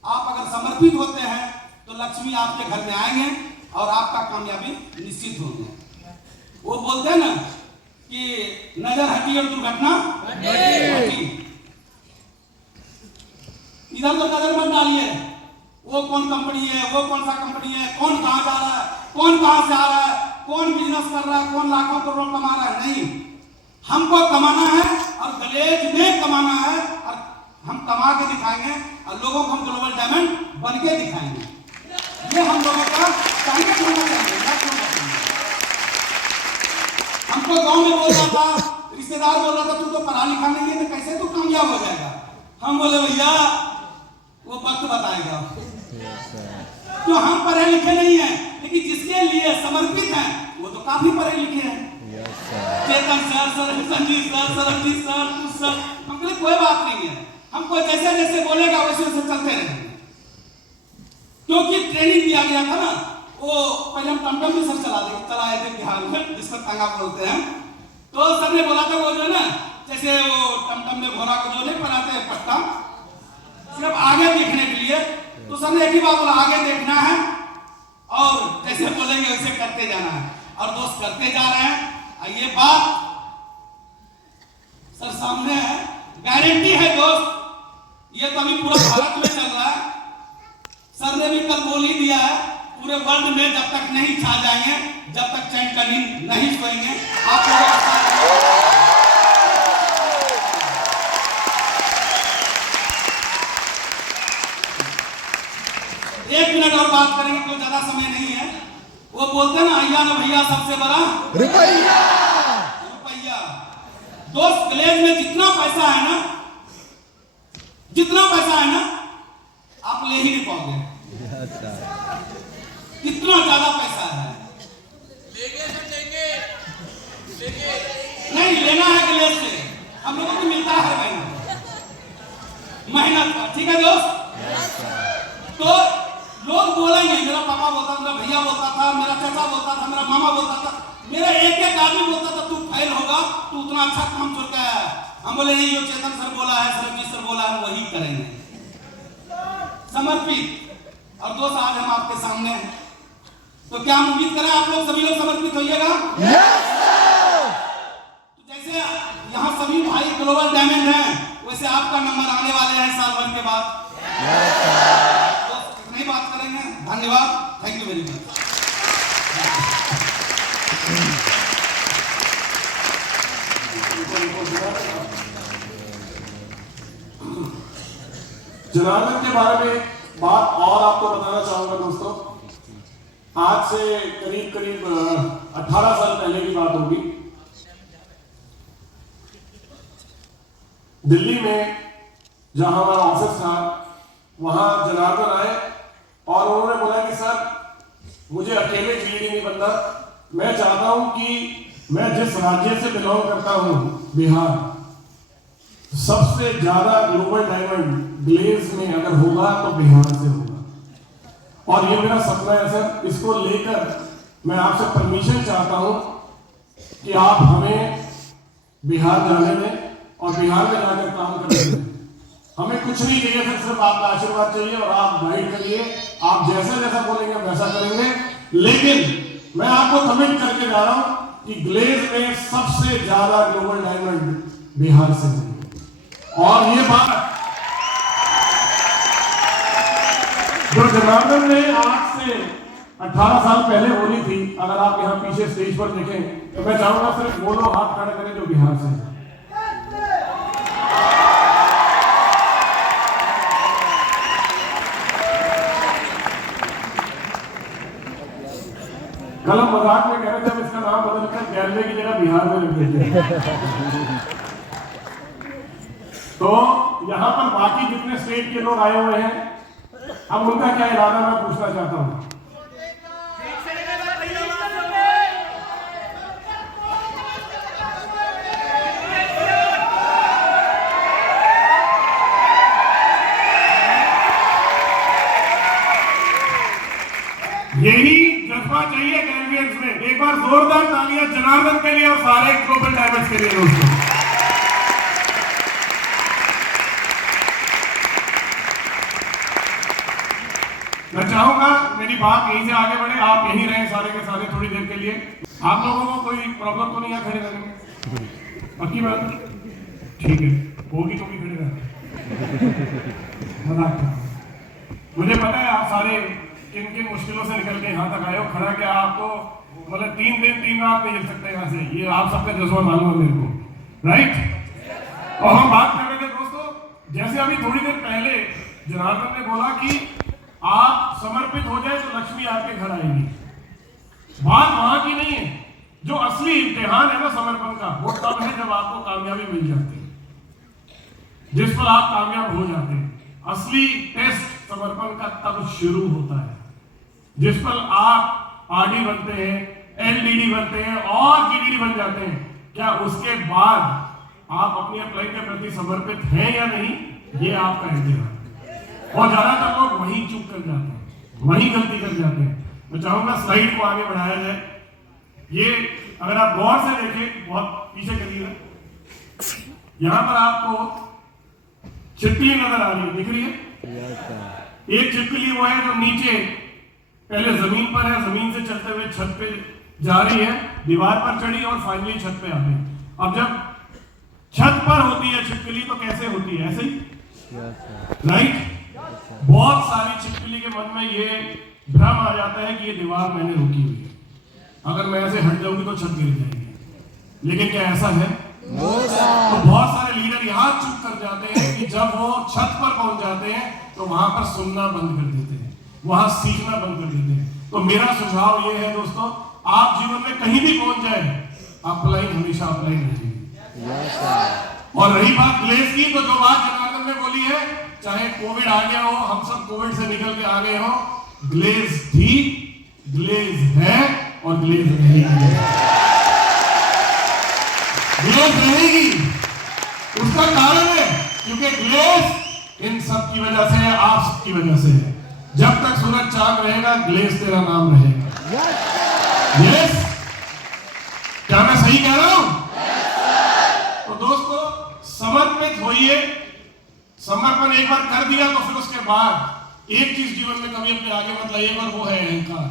आप अगर समर्पित होते हैं तो लक्ष्मी आपके घर में आएंगे और आपका कामयाबी निश्चित होगी। वो बोलते हैं ना कि नजर हटी और दुर्घटना घटी। इधर तो नजर मत डालिए, वो कौन कंपनी है, वो कौन सा कंपनी है, कौन कहां जा रहा है, कौन कहां से आ रहा है, कौन बिजनेस कर रहा है, कौन लाखों करोड़ कमा रहा है। नहीं, हमको कमाना है और ग्लेज में कमाना है और हम कमा के दिखाएंगे और लोगों को हम ग्लोबल डायमंड बन के दिखाएंगे। ये हम लोगों का टारगेट होना चाहिए। हमको गांव में बोल रहा था, रिश्तेदार बोल रहा था तू तो पढ़ा लिखा नहीं है तो कैसे तू कामयाब हो जाएगा। हम बोले भैया वो वक्त बताएगा। तो हम पढ़े लिखे नहीं है, लेकिन जिसके लिए समर्पित हैं वो तो काफी पढ़े लिखे हैं। Chetan sir, Sanjeev sir, Sarabjeet sir, हमको कोई बात नहीं है। हमको जैसे जैसे बोलेगा वैसे वैसे चलते रहेंगे। क्योंकि ट्रेनिंग दिया गया था ना, वो पहले हम टमटम में सर चलाए थे बिहार में, जिस पर टांगा बोलते हैं। तो सर ने बोला था वो जो है ना, जैसे वो टमटम में घोड़ा को जो नहीं बनाते हैं पट्टा, सिर्फ आगे देखने के लिए। तो सर ने एक ही बात बोला, आगे देखना है और जैसे बोलेंगे वैसे करते जाना है। और दोस्त करते जा रहे हैं। ये बात सर सामने है, गारंटी है दोस्त। ये तो अभी पूरा भारत में चल रहा है। सर ने भी कल बोल ही दिया है, पूरे वर्ल्ड में जब तक नहीं छा जाएंगे, जब तक चैन का नींद नहीं सोएंगे, आप एक मिनट और बात करेंगे, कोई ज्यादा समय नहीं है। वो बोलते ना अय्या ना भैया सबसे बड़ा रुपया। दोस्त ग्लेज में जितना पैसा है ना, आप ले ही नहीं पाओगे। इतना ज्यादा पैसा है। नहीं लेना है ग्लेज से, हम लोगों को मिलता है हर महीना का। ठीक है दोस्त। तो लोग बोलेंगे, मेरा पापा बोलता था, मेरा भैया बोलता था, मेरा चाचा बोलता था, मेरा मामा बोलता था, मेरा एक आदमी बोलता था तू फेल होगा, तू उतना अच्छा काम छोड़ के आया है। हम बोले नहीं, जो चेतन सर बोला है, सरबजीत सर बोला है, वही करेंगे। समर्पित। और दोस्त आज हम आपके सामने हैं, तो क्या हम उम्मीद करें आप लोग सभी लोग समर्पित होइएगा? तो जैसे यहाँ सभी भाई ग्लोबल डायमंड हैं, वैसे आपका नंबर आने वाले हैं साल भर के बाद। तो इतनी बात करेंगे। धन्यवाद। Thank you very much. Janardan के बारे में बात और आपको बताना चाहूंगा दोस्तों। आज से करीब 18 साल पहले की बात होगी। दिल्ली में जहां हमारा ऑफिस था, वहां जनार्दन आए और उन्होंने बोला कि सर मुझे अकेले जीडी नहीं बनना, मैं चाहता हूं कि मैं जिस राज्य से बिलोंग करता हूं, बिहार, सबसे ज्यादा ग्लोबल डायमंड ग्लेज में अगर होगा तो बिहार से होगा। और ये मेरा सपना है सर। इसको लेकर मैं आपसे परमिशन चाहता हूं कि आप हमें बिहार जाने दें और बिहार में जाकर काम करने दें। हमें कुछ नहीं चाहिए सर, सिर्फ आपका आशीर्वाद चाहिए और आप गाइड करिए। आप जैसा जैसा बोलेंगे वैसा करेंगे। लेकिन मैं आपको कमिट करके जा रहा हूं कि ग्लेज में सबसे ज्यादा ग्लोबल डायमंड बिहार से होंगे। और ये बात जो जनार्दन ने आज से 18 साल पहले बोली थी, अगर आप यहाँ पीछे स्टेज पर देखें तो मैं चाहूंगा सिर्फ वो लोग हाथ खड़े करें जो बिहार से हैं। कल हम मजाक में कह रहे थे हम इसका नाम बदलकर गैरवे की जगह बिहार में लिख देते। तो यहाँ पर बाकी जितने स्टेट के लोग आए हुए हैं, अब उनका क्या इरादा मैं पूछना चाहता हूँ। बार जोरदार तालियां जनार्दन के लिए और सारे ग्लोबल डायमंड्स के लिए दोस्तों। मैं चाहूंगा मेरी बात यहीं से आगे बढ़े, आप यहीं रहें सारे के सारे थोड़ी देर के लिए। आप लोगों को कोई प्रॉब्लम तो नहीं है खड़े रहने में? पक्की बात? ठीक है, होगी तो भी खड़े रहना। मजाक कर रहा हूं। मुझे पता है आप सारे किन किन मुश्किलों से निकल के यहाँ तक आए हो। खड़ा क्या आपको मतलब 3 दिन 3 रात नहीं चल सकते यहाँ से, ये आप सबका जज्बा मालूम है मेरे को, राइट? और हम बात कर रहे थे दोस्तों, जैसे अभी थोड़ी देर पहले जनार्दन ने बोला कि आप समर्पित हो जाए तो लक्ष्मी आपके घर आएगी। बात वहां की नहीं है। जो असली इम्तिहान है ना समर्पण का, वो तब है जब आपको कामयाबी मिल जाती है, जिस पर आप कामयाब हो जाते हैं। असली टेस्ट समर्पण का तब शुरू होता है जिस पर आप आरडी बनते हैं, एलडीडी बनते हैं और जीडीडी बन जाते हैं। क्या उसके बाद आप अपनी अप्लाई के प्रति समर्पित हैं या नहीं, ये आपका इम्तिहान है। और ज्यादातर लोग वहीं चूक कर जाते हैं, वहीं गलती कर जाते हैं। मैं चाहूंगा स्लाइड को आगे बढ़ाया जाए। ये अगर आप गौर से देखें, बहुत पीछे करिएगा, यहां पर आपको छिपकली नजर आ रही है, दिख रही है? एक छिपकली वो है जो नीचे पहले जमीन पर है, जमीन से चलते हुए छत पे जा रही है, दीवार पर चढ़ी और फाइनली छत पे आ गई। अब जब छत पर होती है छिपकली तो कैसे होती है? ऐसे ही, राइट? बहुत सारी छिपकली के मन में ये भ्रम आ जाता है कि ये दीवार मैंने रोकी हुई है, अगर मैं ऐसे हट जाऊंगी तो छत गिर जाएगी। लेकिन क्या ऐसा है? तो बहुत सारे लीडर यहाँ चूक कर जाते हैं कि जब वो छत पर पहुंच जाते हैं तो वहां पर सुनना बंद कर देते हैं, वहां सीखना बंद कर देते हैं। तो मेरा सुझाव ये है दोस्तों, आप जीवन में कहीं भी पहुंच जाए, अपलाइन हमेशा अपलाइन रहिए। और रही बात ग्लेज की, तो जो बात जनार्दन ने बोली है, चाहे कोविड आ गया हो, हम सब कोविड से निकल के आ गए हो, ग्लेज थी, ग्लेज है और ग्लेज रहेगी। ग्लेज रहेगी, उसका कारण है क्योंकि ग्लेज इन सब की वजह से है, आप सबकी वजह से है। जब तक सूरज चांद रहेगा, ग्लेज तेरा नाम रहेगा। यस, क्या मैं सही कह रहा हूं? तो दोस्तों समर्पित होइए। समर्पण एक बार कर दिया तो फिर उसके बाद एक चीज जीवन में कभी अपने आगे मत लाइएगा, और वो है अहंकार।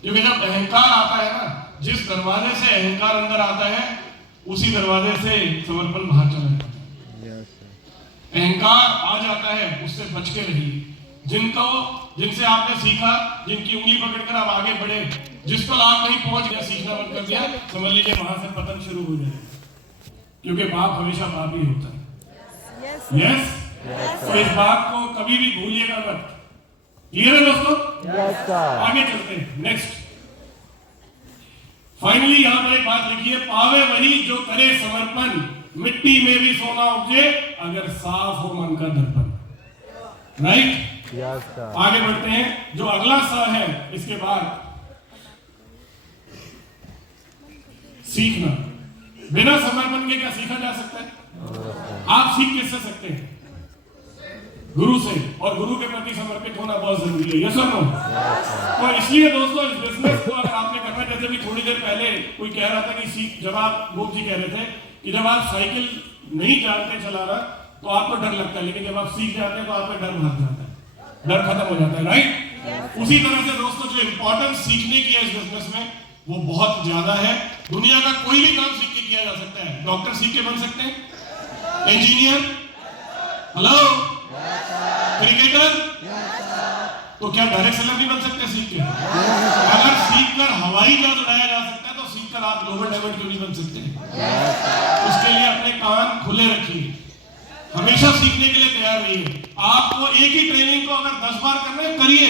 क्योंकि जब अहंकार आता है ना, जिस दरवाजे से अहंकार अंदर आता है उसी दरवाजे से समर्पण बाहर चला जाता है। अहंकार आ जाता है, उससे बच के रहिए। जिनसे आपने सीखा, जिनकी उंगली पकड़कर आप आगे बढ़े, जिस पर आप नहीं पहुंच गया, सीखना बंद कर दिया, समझ लीजिए वहां से पतन शुरू हो जाएगा। क्योंकि बाप हमेशा बाप ही होता है। यस, तो इस बात को कभी भी भूलिएगा मत। क्लियर है दोस्तों? आगे चलते हैं, नेक्स्ट। फाइनली यहां पर एक बात लिखी है, पावे वही जो करे समर्पण, मिट्टी में भी सोना उपजे अगर साफ हो मन का दर्पण। राइट? आगे बढ़ते हैं। जो अगला सा है इसके बाद, सीखना। बिना समर्पण के क्या सीखा जा सकता है? आप सीख किससे सकते हैं? गुरु से, और गुरु के प्रति समर्पित होना बहुत जरूरी है। यस और नो? तो इसलिए दोस्तों इस बिजनेस को अगर आपने करना, जैसे भी थोड़ी देर पहले कोई कह रहा था कि सीख, जब आप गोप जी कह रहे थे कि जब आप साइकिल नहीं जानते चलाना तो आपको डर लगता है, लेकिन जब आप सीख जाते हैं तो आपका डर भाग जाता है, डर खत्म हो जाता है। राइट? उसी तरह से दोस्तों जो इंपॉर्टेंस सीखने की है इस बिजनेस में, वो बहुत ज्यादा है। दुनिया का कोई भी काम सीख के किया जा सकता है। डॉक्टर सीख के बन सकते हैं, इंजीनियर, हेलो, क्रिकेटर, तो क्या डायरेक्ट सेलर नहीं बन सकते सीख के? अगर सीखकर हवाई जहाज उड़ाया जा सकता है तो सीखकर आप ग्लोबल डायमंड क्यों नहीं बन सकते? उसके लिए अपने कान खुले रखिए, हमेशा सीखने के लिए तैयार रहिए। आपको एक ही ट्रेनिंग को अगर 10 बार करना है, करिए।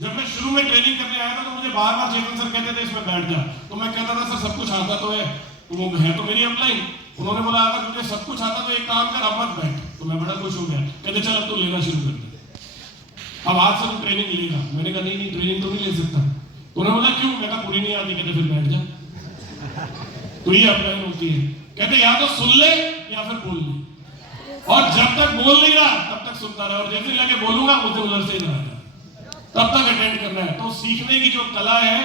जब मैं शुरू में ट्रेनिंग करने आया था तो मुझे बार बार चेतन सर कहते थे इसमें बैठ जा, तो मैं कहता था सर सब कुछ आता तो है, तो वो है तो मेरी अपलाइन। उन्होंने बोला अगर तुझे सब कुछ आता तो एक काम कर, अब मत बैठ। तो मैं बड़ा खुश हो गया, कहते चल अब तो लेना शुरू कर दे, अब आज से तू ट्रेनिंग लेगा। मैंने कहा नहीं ट्रेनिंग तो नहीं ले सकता। तो उन्होंने बोला क्यों? मैं कहा पूरी नहीं आती। कहते फिर बैठ जा। तो ये अपलाइन होती है। कहते या तो सुन ले या फिर बोल ले, और जब तक बोल नहीं रहा तब तक सुनता रहा, और जैसे लगे बोलूंगा उसे उधर से ही रहा, तब तक अटेंड करना है। तो सीखने की जो कला है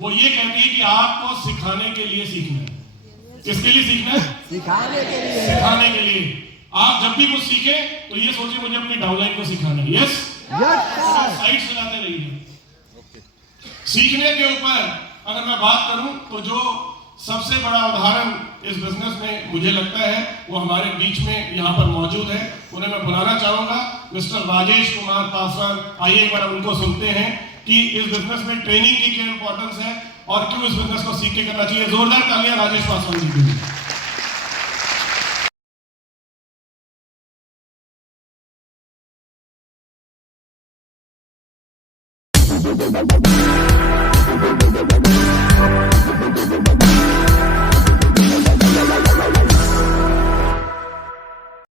वो ये कहती है कि आपको सिखाने के लिए सीखना है। किसके लिए सीखना है? सिखाने के लिए। सिखाने के लिए। आप जब भी कुछ सीखे तो ये सोचिए मुझे अपनी डाउनलाइन को सिखाना है। यस, साइड चलाते रहिए। सीखने के ऊपर अगर मैं बात करूं तो जो सबसे बड़ा उदाहरण इस बिजनेस में मुझे लगता है वो हमारे बीच में यहाँ पर मौजूद है। उन्हें मैं बुलाना चाहूंगा, मिस्टर राजेश कुमार पासवान। आइए एक बार उनको सुनते हैं कि इस बिजनेस में ट्रेनिंग की क्या इंपॉर्टेंस है और क्यों इस बिजनेस को सीख के करना चाहिए। जोरदार तालियां राजेश पासवान जी के लिए।